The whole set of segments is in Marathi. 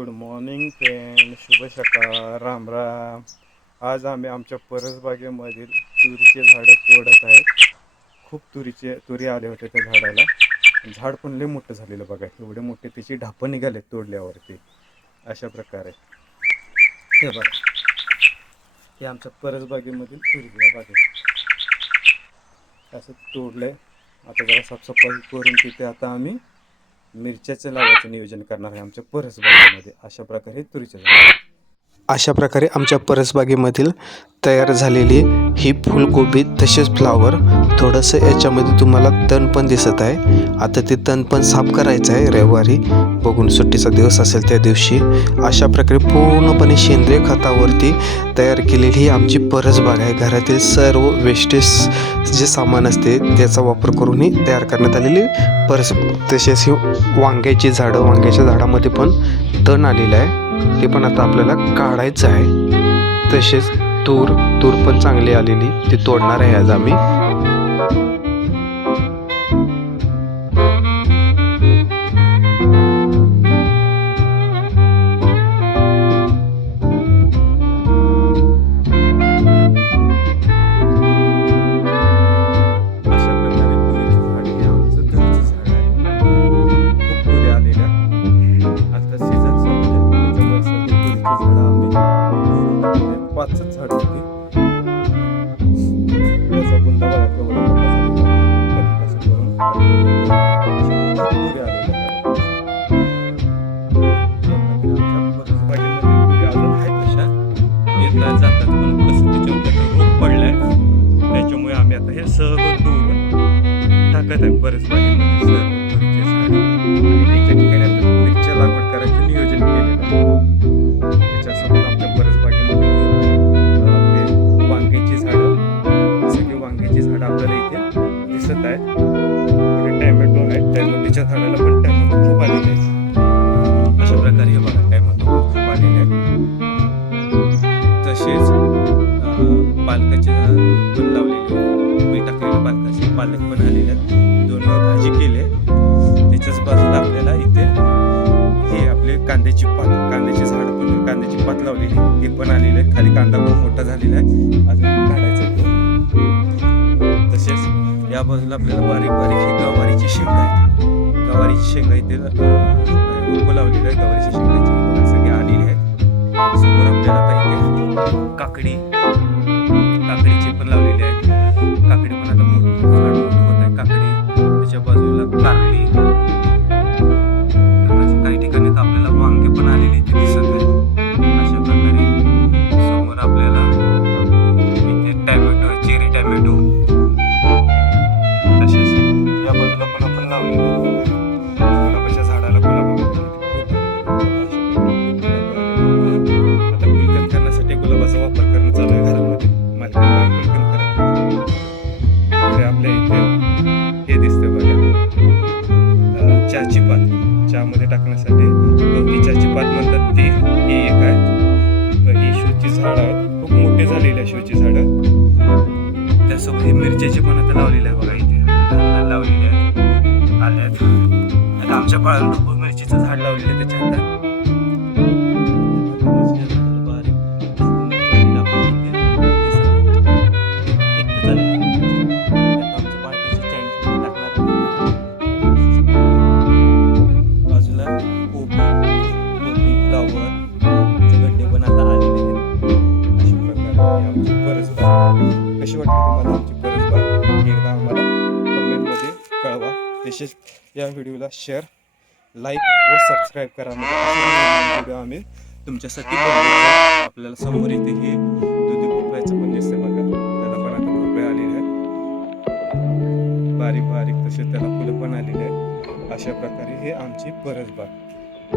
गुड मॉर्निंग फ्रेंड, शुभ सकाळ, राम राम. आज आम्ही आमच्या परसबागेमधील तुरीचे झाडं तोडत आहेत. खूप तुरी आले होते त्या झाडाला. झाड पण लय मोठं झालेलं बघा, एवढे मोठे त्याची ढापं निघाले तोडल्यावरती. अशा प्रकारे हे बघा, हे आमच्या परसबागेमधील तुरीच्या बागेत असं तोडलंय. आता जरा साफसफाई करून तिथे आता आम्ही मिरच्याचं लावायचं नियोजन करणार आहे आमच्या परसबागेमध्ये. अशा प्रकारे तुरीचे झाड. अशा प्रकारे आमच्या परसबागेमधील तयार झालेली ही फुलगोबी तसेच फ्लावर. थोडंसं याच्यामध्ये तुम्हाला तण पण दिसत आहे. आता ते तण पण साफ करायचं आहे रविवारी बघून, सुट्टीचा दिवस असेल त्या दिवशी. अशा प्रकारे पूर्णपणे सेंद्रिय खतावरती तयार केलेली ही आमची परसबाग आहे. घरातील सर्व वेस्टेज जे सामान असते त्याचा वापर करून ही तयार करण्यात आलेली परस. तसेच ही वांग्याची झाडं, वांग्याच्या झाडामध्ये पण तण आलेलं आहे, ते पण आता आपल्याला काढायचं आहे. तसेच तूर पण चांगली आलेली, ती तोडणार आहे आज आम्ही. अशा प्रकारे तुरीचं झाड हे आमचं घरचं झाड आहे. खूप तुरी आलेल्या. आता सीझन संपले त्याच्यामुळे सगळे तुरीची झाडं आम्ही तोडून टाकले. 5च झाड होती. त्याचा बुंदा बघा केवढा मोठा झालेला आहे. कधी कसं करून अशा खूप तुरी आलेल्या परसबागेमध्ये तुरी अजून आहेत तशा येतात जातात, पण कसं त्याच्यावर रोग पडलाय त्याच्यामुळे आम्ही आता हे सगळं तोडून टाकत आहे परसबागेमध्ये सर्व तुरीचे झाड. आणि त्याच्या ठिकाणी आता मिरच्या लागवड करायचं नियोजन केलेलं आहे. त्याच्यासोबत आमच्या परसबागेमध्ये आपले वांग्याची झाडं, सगळी वांग्याची झाडं आपल्याला इथे दिसत आहेत. थोडे टॅमॅटो आहेत, टॅमॅटोच्या झाडाला पण टॅमॅटो खूप आलेले आहेत. अशा प्रकारे हे बघा टॅमॅटो खूप आलेले आहेत. तसेच पालकाचे झाड पण लावलेले, मी टाकलेले पालकाचे पालक पण आलेले आहेत. 2 भाजी केले. त्याच्याच बाजूला आपल्याला इथे हे आपले कांद्याची झाड पण, कांद्याची पात लावलेली ते पण आलेले आहे. खाली कांदा पण मोठा झालेला आहे, अजून काढायचा तो. तसेच या बाजूला आपल्याला बारीक ही गवारीची शेंगा आहेत. गवारीची शेंगा इथे रोपं लावलेली आहे. गवारीच्या शेंगाची सगळे आलेली आहेत. समोर आपल्याला आता इथे काकडीचे पण लावलेले आहेत. काकडी पण आता मोठं होत आहे. काकडी, त्याच्या बाजूला कारली, काही ठिकाणी तर आपल्याला वांगे पण आलेले ते दिसत आहेत. अशा प्रकारे समोर आपल्याला इथे टॅमॅटो, चेरी टॅमॅटो, तसेच या बाजूला पण आपण लावलेले गुलाबाच्या झाडाला आता गुलकंद करण्यासाठी गुलाबाचा वापर करणं चालू आहे घरामध्ये. मालकांना गुलकंद करत पुढे आपल्या इथे हे दिसते बघा, चहाची पात. चहामध्ये टाकण्यासाठी गवती चहाची पात म्हणतात ती. ही एक आहे. तर ही शोची झाडं आहेत, खूप मोठे झालेली आहे शोची झाडं. त्यासोबत हे मिरच्याची पण आता लावलेली आहे बघा, इथे लावलेले आहेत, आले आहेत. आता आमच्या बाळाला खूप मिरचीचं झाड लावलेलं आहे त्याच्या हातात. कशी वाटली तुम्हाला आमची परसबाग? एकदा आम्हाला कमेंटमध्ये कळवा. तसेच या व्हिडिओला शेअर, लाईक व सबस्क्राईब करा. व्हिडिओ आम्ही तुमच्यासाठी बनवतो. आपल्याला समोर इथे हे दुधी भोपळ्याचं पण दिसते बघा, त्याला पण आता भोपळे आलेले आहेत. बारीक तसे त्याला फुलं पण आलेली आहेत. अशा प्रकारे हे आमची परसबाग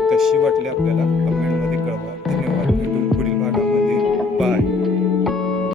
कशी वाटली आपल्याला कमेंटमध्ये कळवा. धन्यवाद. भेटू पुढील भागामध्ये.